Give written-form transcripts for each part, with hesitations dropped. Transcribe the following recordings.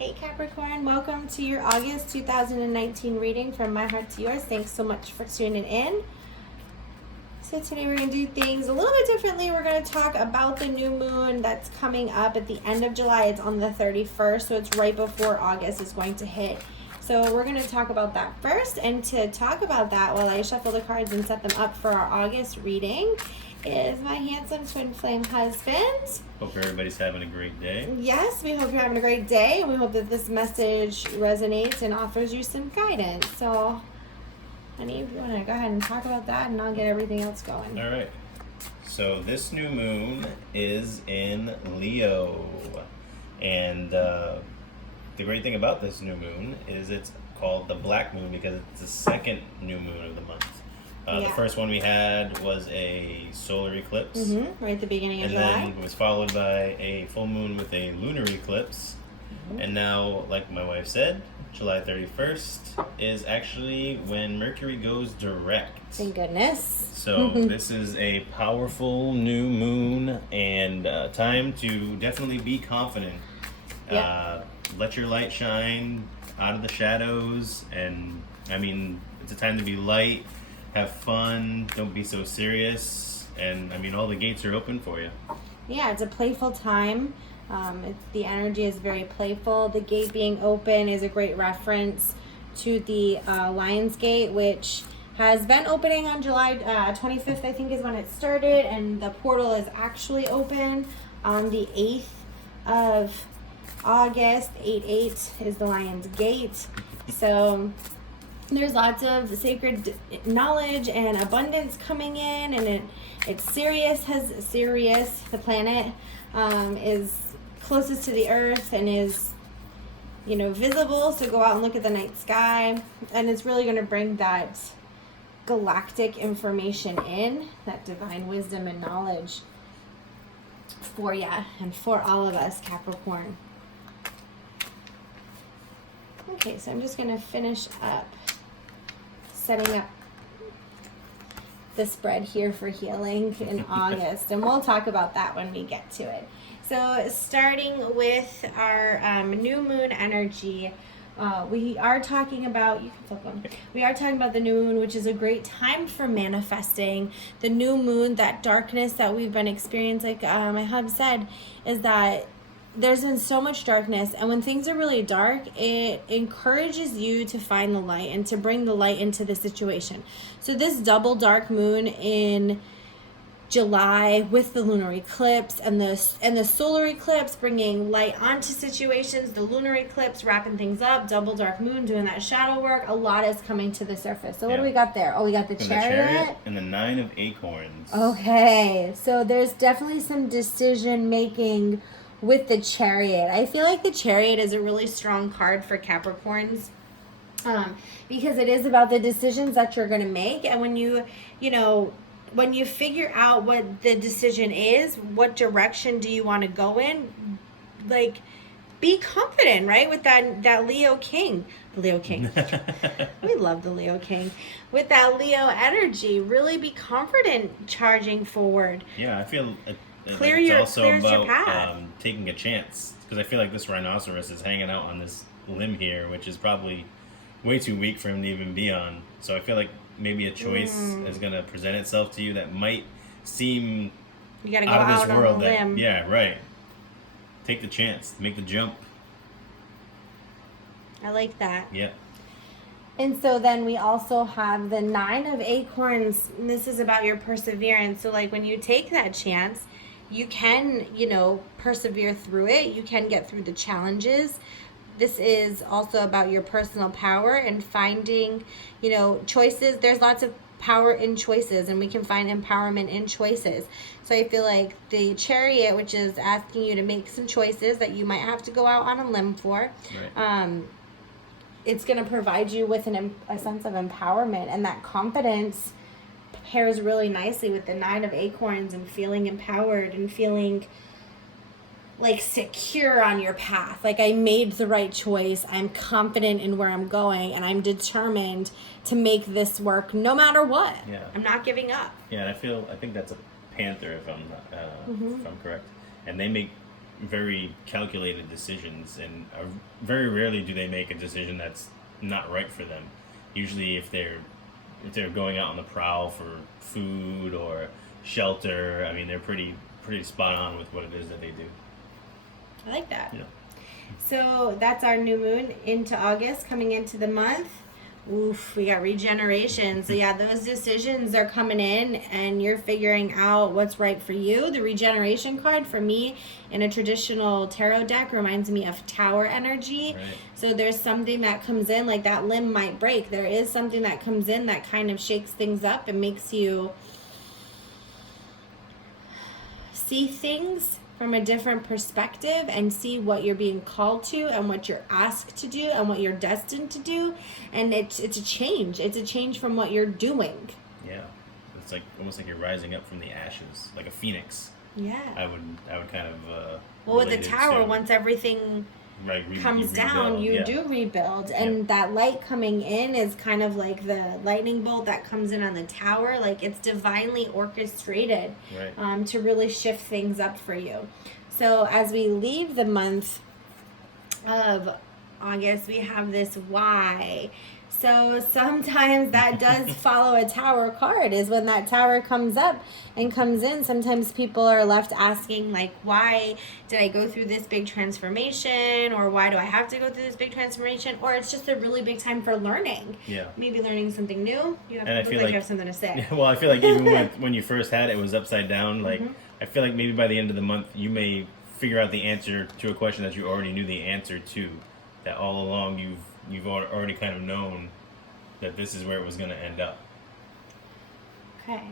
Hey Capricorn, welcome to your August 2019 reading from My Heart to Yours. Thanks so much for tuning in. So today we're going to do things a little bit differently. We're going to talk about the new moon that's coming up at the end of July. It's on the 31st, so it's right before August is going to hit. So we're going to talk about that first. And to talk about that while I shuffle the cards and set them up for our August reading is my handsome twin flame husband. Hope everybody's having a great day. Yes, we hope you're having a great day. We hope that this message resonates and offers you some guidance. So, honey, if you want to go ahead and talk about that, and I'll get everything else going. All right. So this new moon is in Leo. And the great thing about this new moon is it's called the Black Moon because it's the second new moon of the month. The first one we had was a solar eclipse. Right at the beginning of July. And then it was followed by a full moon with a lunar eclipse. And now, like my wife said, July 31st is actually when Mercury goes direct. Thank goodness. So this is a powerful new moon and time to definitely be confident. Let your light shine out of the shadows. And, I mean, it's a time to be light. Have fun, don't be so serious, and I mean all the gates are open for you. Yeah, it's a playful time. The energy is very playful. The gate being open is a great reference to the Lion's Gate, which has been opening on July 25th, I think is when it started, and the portal is actually open on the 8th of August. 8/8 is the Lion's Gate. So there's lots of sacred knowledge and abundance coming in, and it's Sirius, the planet, is closest to the earth and is, visible. So go out and look at the night sky, and it's really going to bring that galactic information in, that divine wisdom and knowledge for you and for all of us, Capricorn. Okay, so I'm just going to finish up setting up the spread here for healing in August, and we'll talk about that when we get to it. So starting with our new moon energy, we are talking about, you can flip them. We are talking about the new moon, which is a great time for manifesting. The new moon, that darkness that we've been experiencing, like my hub said, is that there's been so much darkness, and when things are really dark, it encourages you to find the light and to bring the light into the situation. So this double dark moon in July with the lunar eclipse and the solar eclipse bringing light onto situations, the lunar eclipse wrapping things up, double dark moon doing that shadow work, a lot is coming to the surface. So what do we got there? Oh, we got the chariot and the 9 of acorns. Okay, so there's definitely some decision making with the chariot. I feel like the chariot is a really strong card for Capricorns, because it is about the decisions that you're going to make. And when when you figure out what the decision is, what direction do you want to go in, like, be confident, right? With that Leo King. The Leo King. We love the Leo King. With that Leo energy, really be confident charging forward. Yeah, I feel clears your path. Taking a chance, because I feel like this rhinoceros is hanging out on this limb here, which is probably way too weak for him to even be on. So I feel like maybe a choice is going to present itself to you that might seem you gotta go out of out this world. on a limb. Yeah, right. Take the chance, make the jump. I like that. Yeah. And so then we also have the 9 of acorns. And this is about your perseverance. So like when you take that chance, you can, persevere through it. You can get through the challenges. This is also about your personal power and finding, choices. There's lots of power in choices, and we can find empowerment in choices. So I feel like the chariot, which is asking you to make some choices that you might have to go out on a limb for, right. It's going to provide you with a sense of empowerment, and that confidence pairs really nicely with the 9 of acorns and feeling empowered and feeling like secure on your path. Like, I made the right choice. I'm confident in where I'm going, and I'm determined to make this work no matter what. Yeah. I'm not giving up. Yeah, and I think that's a panther, if I'm correct. And they make very calculated decisions, and very rarely do they make a decision that's not right for them. Usually, if they're going out on the prowl for food or shelter, I mean, they're pretty spot on with what it is that they do. I like that. Yeah. So that's our new moon into August, coming into the month. Oof, we got regeneration. So yeah, those decisions are coming in and you're figuring out what's right for you. The regeneration card for me in a traditional tarot deck reminds me of tower energy. Right. So there's something that comes in, like that limb might break. There is something that comes in that kind of shakes things up and makes you see things from a different perspective and see what you're being called to and what you're asked to do and what you're destined to do. And it's a change. It's a change from what you're doing. Yeah. It's like almost like you're rising up from the ashes, like a phoenix. Yeah. I would kind of well, with the relate it tower, to, once everything comes down, you do rebuild. And that light coming in is kind of like the lightning bolt that comes in on the tower. Like it's divinely orchestrated to really shift things up for you. So as we leave the month of August, we have this Y. So sometimes that does follow a tower card, is when that tower comes up and comes in. Sometimes people are left asking, like, why did I go through this big transformation? Or why do I have to go through this big transformation? Or it's just a really big time for learning. Yeah. Maybe learning something new. You have, look like you have something to say. Well, I feel like even when you first had it, it was upside down. Like, I feel like maybe by the end of the month, you may figure out the answer to a question that you already knew the answer to. That all along you've already kind of known that this is where it was going to end up. Okay.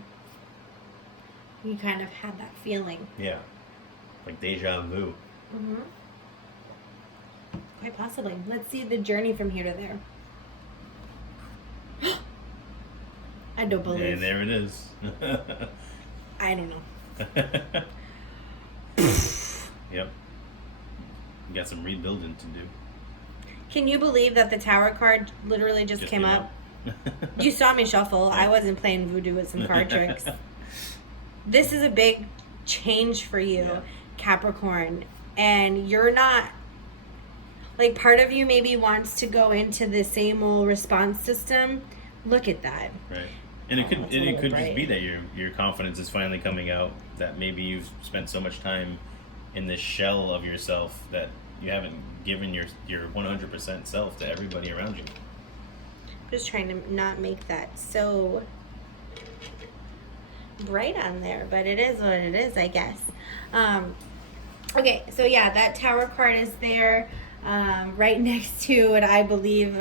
You kind of had that feeling. Yeah. Like deja vu. Mm-hmm. Quite possibly. Let's see the journey from here to there. I don't believe. And there it is. I don't know. Yep. You got some rebuilding to do. Can you believe that the tower card literally just came up? You saw me shuffle. I wasn't playing voodoo with some card tricks. This is a big change for you, Capricorn. And you're not, like, part of you maybe wants to go into the same old response system. Look at that. Right. And it could just be that your confidence is finally coming out, that maybe you've spent so much time in this shell of yourself that you haven't given your 100% self to everybody around you. I'm just trying to not make that so bright on there, but it is what it is, I guess. Okay, so yeah, that tower card is there right next to what I believe,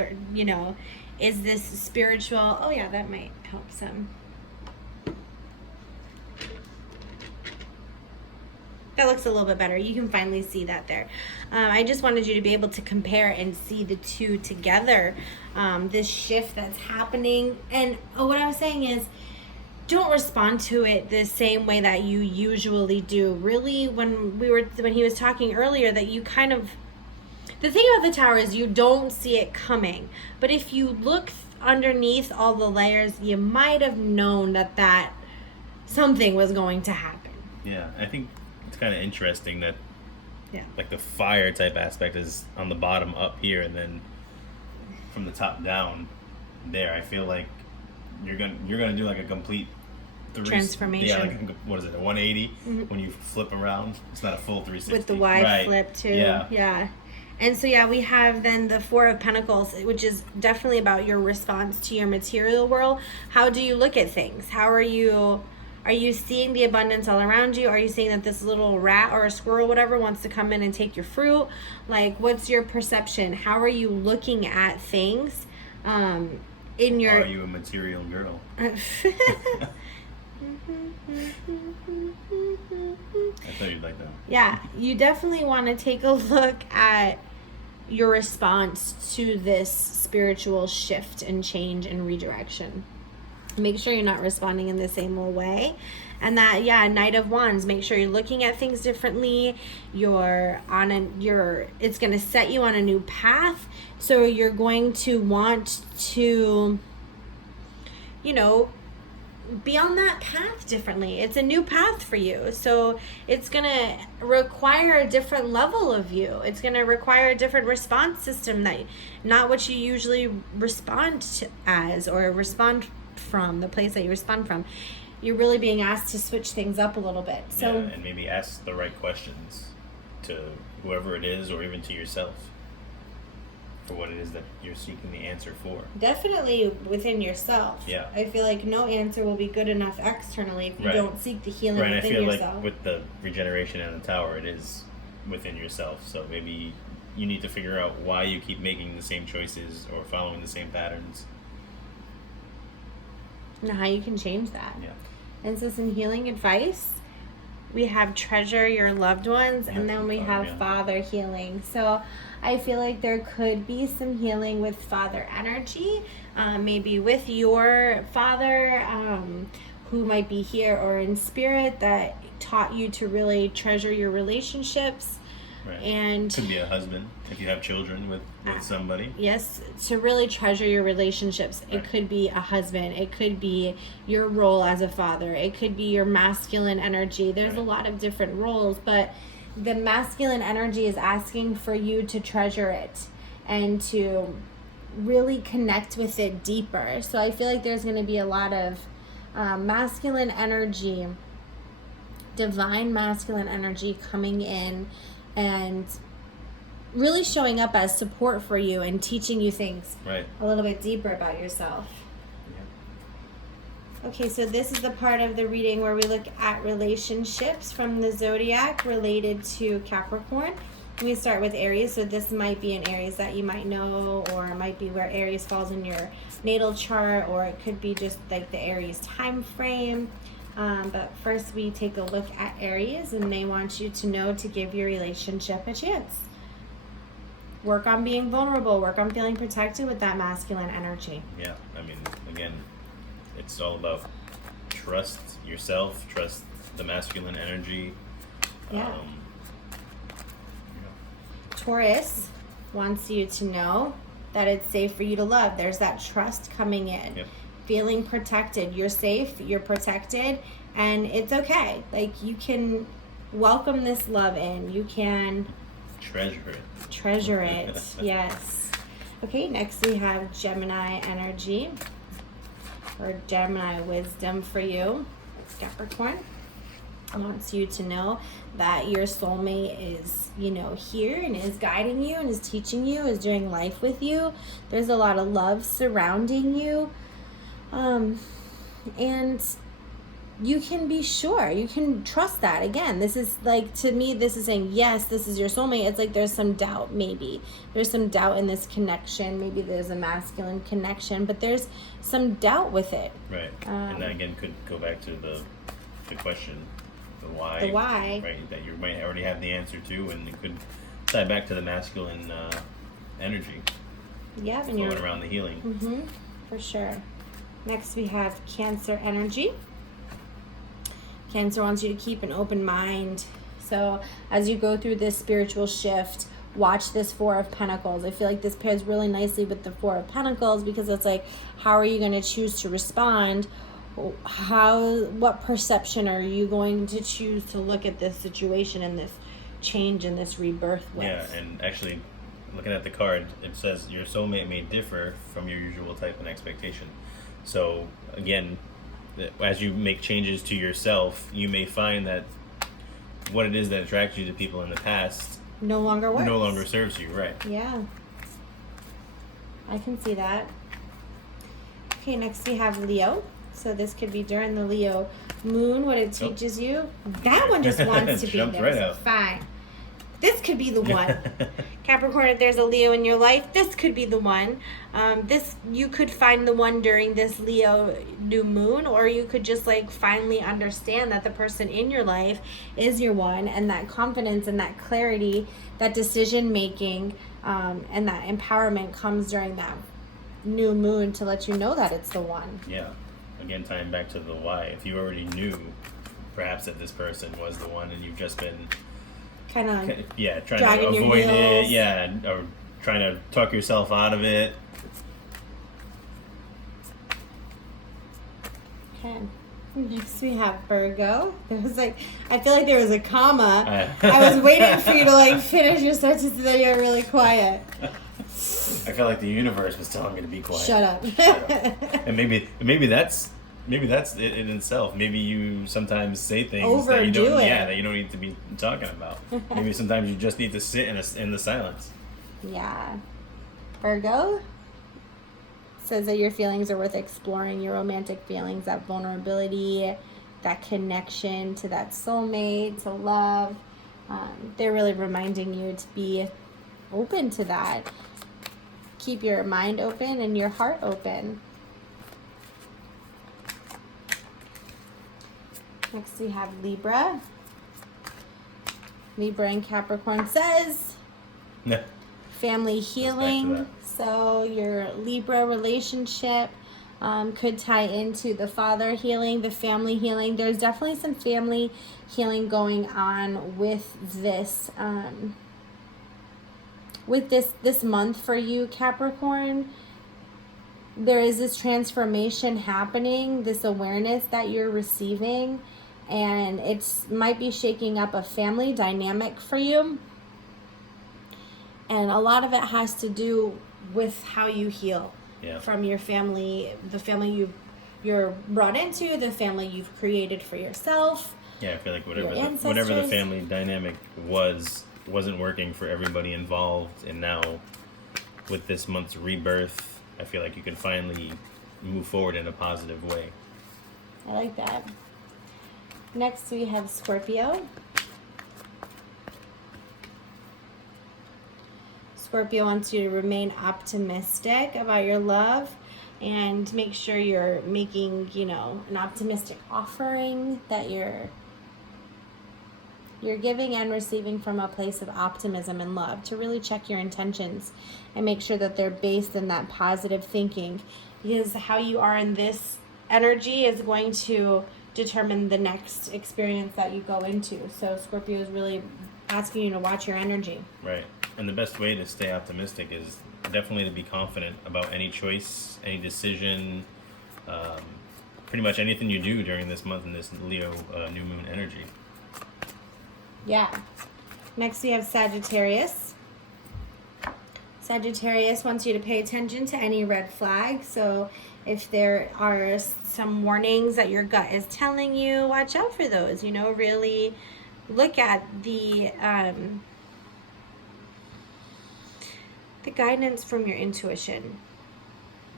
is this spiritual. Oh yeah, that might help some. That looks a little bit better. You can finally see that there. I just wanted you to be able to compare and see the two together. This shift that's happening. And what I was saying is, don't respond to it the same way that you usually do. Really, when he was talking earlier, that you kind of, the thing about the tower is you don't see it coming. But if you look underneath all the layers, you might have known that something was going to happen. Yeah, I think it's kind of interesting that like the fire type aspect is on the bottom up here, and then from the top down there. I feel like you're gonna do like a complete transformation. Yeah, like what is it, a 180 when you flip around? It's not a full 360 with the Y flip too. Yeah. And so we have then the Four of Pentacles, which is definitely about your response to your material world. How do you look at things? How are you seeing the abundance all around you? Are you seeing that this little rat or a squirrel, whatever, wants to come in and take your fruit? Like, what's your perception? How are you looking at things? Are you a material girl? I thought you'd like that. Yeah, you definitely want to take a look at your response to this spiritual shift and change and redirection. Make sure you're not responding in the same old way. And that, Knight of Wands, make sure you're looking at things differently. It's going to set you on a new path. So you're going to want to, be on that path differently. It's a new path for you. So it's going to require a different level of you. It's going to require a different response system, that not what you usually respond to as, or respond from, the place that you respond from. You're really being asked to switch things up a little bit. So and maybe ask the right questions to whoever it is, or even to yourself, for what it is that you're seeking the answer for. Definitely within yourself. Yeah. I feel like no answer will be good enough externally if you don't seek the healing within I feel yourself. like with the regeneration and the tower, it is within yourself. So maybe you need to figure out why you keep making the same choices or following the same patterns. And how you can change that. Yeah. And so some healing advice. We have treasure your loved ones, and then we have father healing. So I feel like there could be some healing with father energy, maybe with your father, who might be here or in spirit, that taught you to really treasure your relationships. Right. And could be a husband if you have children with somebody. Yes, to really treasure your relationships. Right. It could be a husband. It could be your role as a father. It could be your masculine energy. There's a lot of different roles, but the masculine energy is asking for you to treasure it and to really connect with it deeper. So I feel like there's going to be a lot of masculine energy, divine masculine energy coming in and really showing up as support for you and teaching you things a little bit deeper about yourself. Yeah. Okay, so this is the part of the reading where we look at relationships from the zodiac related to Capricorn. We start with Aries, so this might be an Aries that you might know, or it might be where Aries falls in your natal chart, or it could be just like the Aries time frame. But first we take a look at Aries, and they want you to know to give your relationship a chance. Work on being vulnerable. Work on feeling protected with that masculine energy. Yeah, I mean, again, it's all about trust yourself, trust the masculine energy. Yeah. Taurus wants you to know that it's safe for you to love. There's that trust coming in. Yep. Feeling protected. You're safe, you're protected, and it's okay. Like, you can welcome this love in. You can treasure it. Treasure it. Yes. Okay, next we have Gemini energy, or Gemini wisdom for you. Capricorn wants you to know that your soulmate is, here and is guiding you and is teaching you, is doing life with you. There's a lot of love surrounding you. And you can be sure, you can trust that. Again, this is like, to me, this is saying, yes, this is your soulmate. It's like there's some doubt, maybe. There's some doubt in this connection. Maybe there's a masculine connection, but there's some doubt with it. Right. And that again could go back to the question, the why. The why. Right, that you might already have the answer to, and it could tie back to the masculine energy. Yeah, and flowing around the healing. Mm-hmm, for sure. Next, we have Cancer energy. Cancer wants you to keep an open mind. So as you go through this spiritual shift, watch this Four of Pentacles. I feel like this pairs really nicely with the Four of Pentacles, because it's like, how are you going to choose to respond? What perception are you going to choose to look at this situation and this change and this rebirth with? Yeah, and actually, looking at the card, it says your soulmate may differ from your usual type and expectation. So again, as you make changes to yourself, you may find that what it is that attracted you to people in the past no longer works. No longer serves you, right? Yeah. I can see that. Okay, next we have Leo. So this could be during the Leo moon, what it teaches you. That one just wants to be there. Right out. Fine. This could be the one. Capricorn, if there's a Leo in your life, this could be the one. You could find the one during this Leo new moon, or you could just like finally understand that the person in your life is your one, and that confidence and that clarity, that decision making, and that empowerment comes during that new moon to let you know that it's the one. Yeah. Again, tying back to the why. If you already knew perhaps that this person was the one and you've just been kind of trying to avoid it, or trying to talk yourself out of it. Okay. Next we have Virgo. There was like, I feel like there was a comma. I was waiting for you to like finish your sentence and then you were really quiet. I felt like the universe was telling me to be quiet. Shut up. Shut up. And maybe that's it in itself. Maybe you sometimes say things that you don't, that you don't need to be talking about. Maybe sometimes you just need to sit in the silence. Yeah. Virgo says that your feelings are worth exploring, your romantic feelings, that vulnerability, that connection to that soulmate, to love. They're really reminding you to be open to that. Keep your mind open and your heart open. Next we have Libra. Libra and Capricorn says family healing. So your Libra relationship could tie into the father healing, the family healing. There's definitely some family healing going on with this this month for you, Capricorn. There is this transformation happening, this awareness that you're receiving, and it might be shaking up a family dynamic for you. And a lot of it has to do with how you heal from your family, the family you're brought into, the family you've created for yourself. Yeah, I feel like whatever the family dynamic wasn't working for everybody involved, and now with this month's rebirth, I feel like you can finally move forward in a positive way. I like that. Next we have Scorpio. Scorpio wants you to remain optimistic about your love and make sure you're making, an optimistic offering, that you're giving and receiving from a place of optimism and love, to really check your intentions and make sure that they're based in that positive thinking, because how you are in this energy is going to determine the next experience that you go into. So Scorpio is really asking you to watch your energy. Right. And the best way to stay optimistic is definitely to be confident about any choice, any decision, pretty much anything you do during this month in this Leo new moon energy. Yeah. Next we have Sagittarius. Sagittarius wants you to pay attention to any red flags. So if there are some warnings that your gut is telling you, watch out for those. Really look at the guidance from your intuition.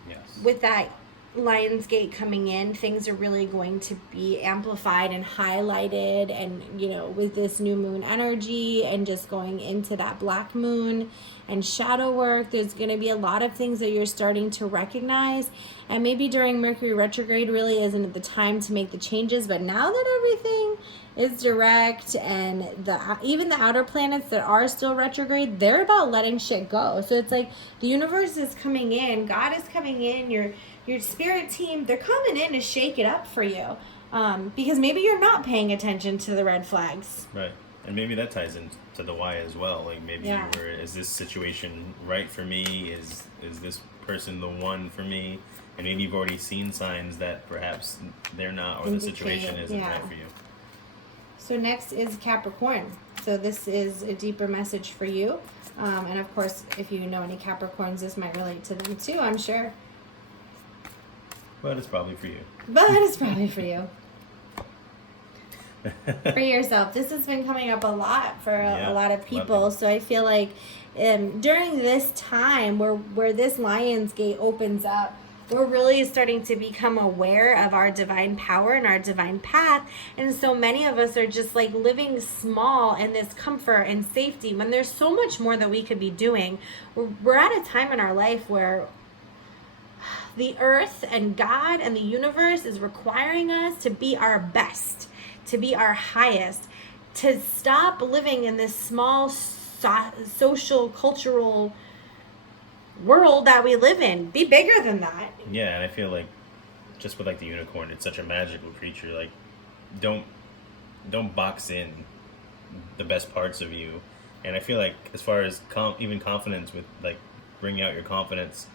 Yes. With that Lionsgate coming in, things are really going to be amplified and highlighted, and with this new moon energy and just going into that black moon and shadow work, there's going to be a lot of things that you're starting to recognize. And maybe during Mercury retrograde really isn't the time to make the changes, but now that everything is direct and even the outer planets that are still retrograde, they're about letting shit go. So it's like the universe is coming in, God is coming in, your spirit team, they're coming in to shake it up for you, because maybe you're not paying attention to the red flags. Right. And maybe that ties into the why as well. Like maybe is this situation right for me? Is this person the one for me? And maybe you've already seen signs that perhaps they're not, or the situation isn't right for you. So next is Capricorn. So this is a deeper message for you. And of course, if you know any Capricorns, this might relate to them too, I'm sure. But it's probably for you. For yourself. This has been coming up a lot for a lot of people. So I feel like during this time where this Lionsgate opens up, we're really starting to become aware of our divine power and our divine path. And so many of us are just like living small in this comfort and safety when there's so much more that we could be doing. We're at a time in our life where the earth and God and the universe is requiring us to be our best, to be our highest, to stop living in this small social, cultural world that we live in. Be bigger than that. Yeah, and I feel like just with like the unicorn, it's such a magical creature. Like, don't box in the best parts of you. And I feel like as far as even confidence, with like bringing out your confidence,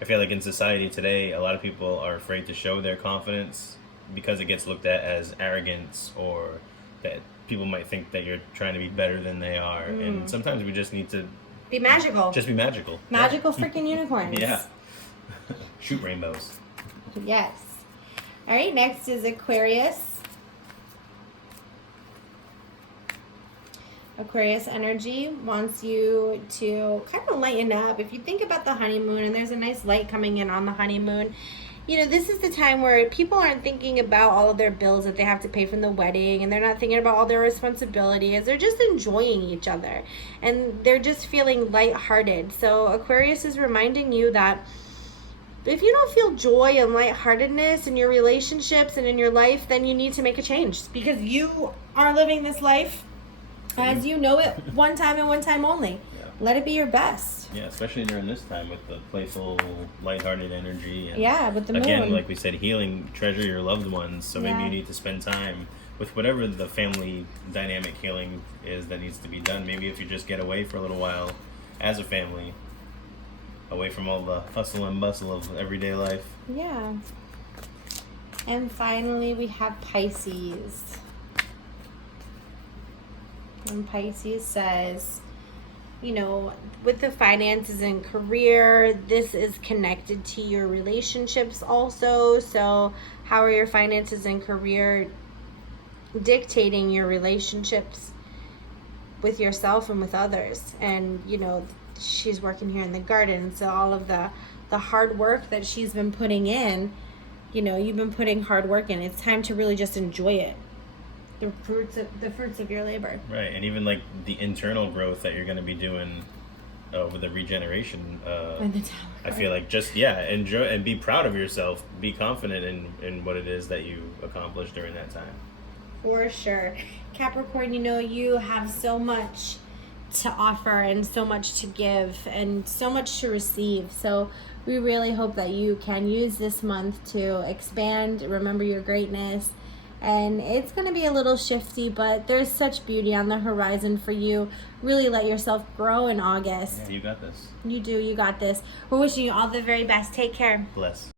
I feel like in society today, a lot of people are afraid to show their confidence because it gets looked at as arrogance, or that people might think that you're trying to be better than they are. And sometimes we just need to Be magical. just be magical. Magical freaking unicorns. Yeah. Shoot rainbows. Yes. All right, next is Aquarius. Aquarius energy wants you to kind of lighten up. If you think about the honeymoon and there's a nice light coming in on the honeymoon, you know, this is the time where people aren't thinking about all of their bills that they have to pay from the wedding, and they're not thinking about all their responsibilities. They're just enjoying each other, and they're just feeling lighthearted. So Aquarius is reminding you that if you don't feel joy and lightheartedness in your relationships and in your life, then you need to make a change, because you are living this life as you know it, one time and one time only. Yeah. Let it be your best. Yeah, especially during this time with the playful, lighthearted energy. And Yeah, with the moon. again, like we said, healing, treasure your loved ones. So maybe Yeah. you need to spend time with whatever the family dynamic healing is that needs to be done. Maybe if you just get away for a little while as a family, away from all the hustle and bustle of everyday life. Yeah. And finally, we have Pisces. And Pisces says, you know, with the finances and career, this is connected to your relationships also. So how are your finances and career dictating your relationships with yourself and with others? And, you know, she's working here in the garden, so all of the hard work that she's been putting in, you know, you've been putting hard work in. It's time to really just enjoy it. The fruits of your labor. Right, and even like the internal growth that you're going to be doing with the regeneration. And the Tower I card. feel like just enjoy and be proud of yourself. Be confident in what it is that you accomplished during that time. For sure. Capricorn, you know, you have so much to offer and so much to give and so much to receive. So we really hope that you can use this month to expand, remember your greatness. And it's going to be a little shifty, but there's such beauty on the horizon for you. Really let yourself grow in August. Yeah, you got this. You do. You got this. We're wishing you all the very best. Take care. Bless.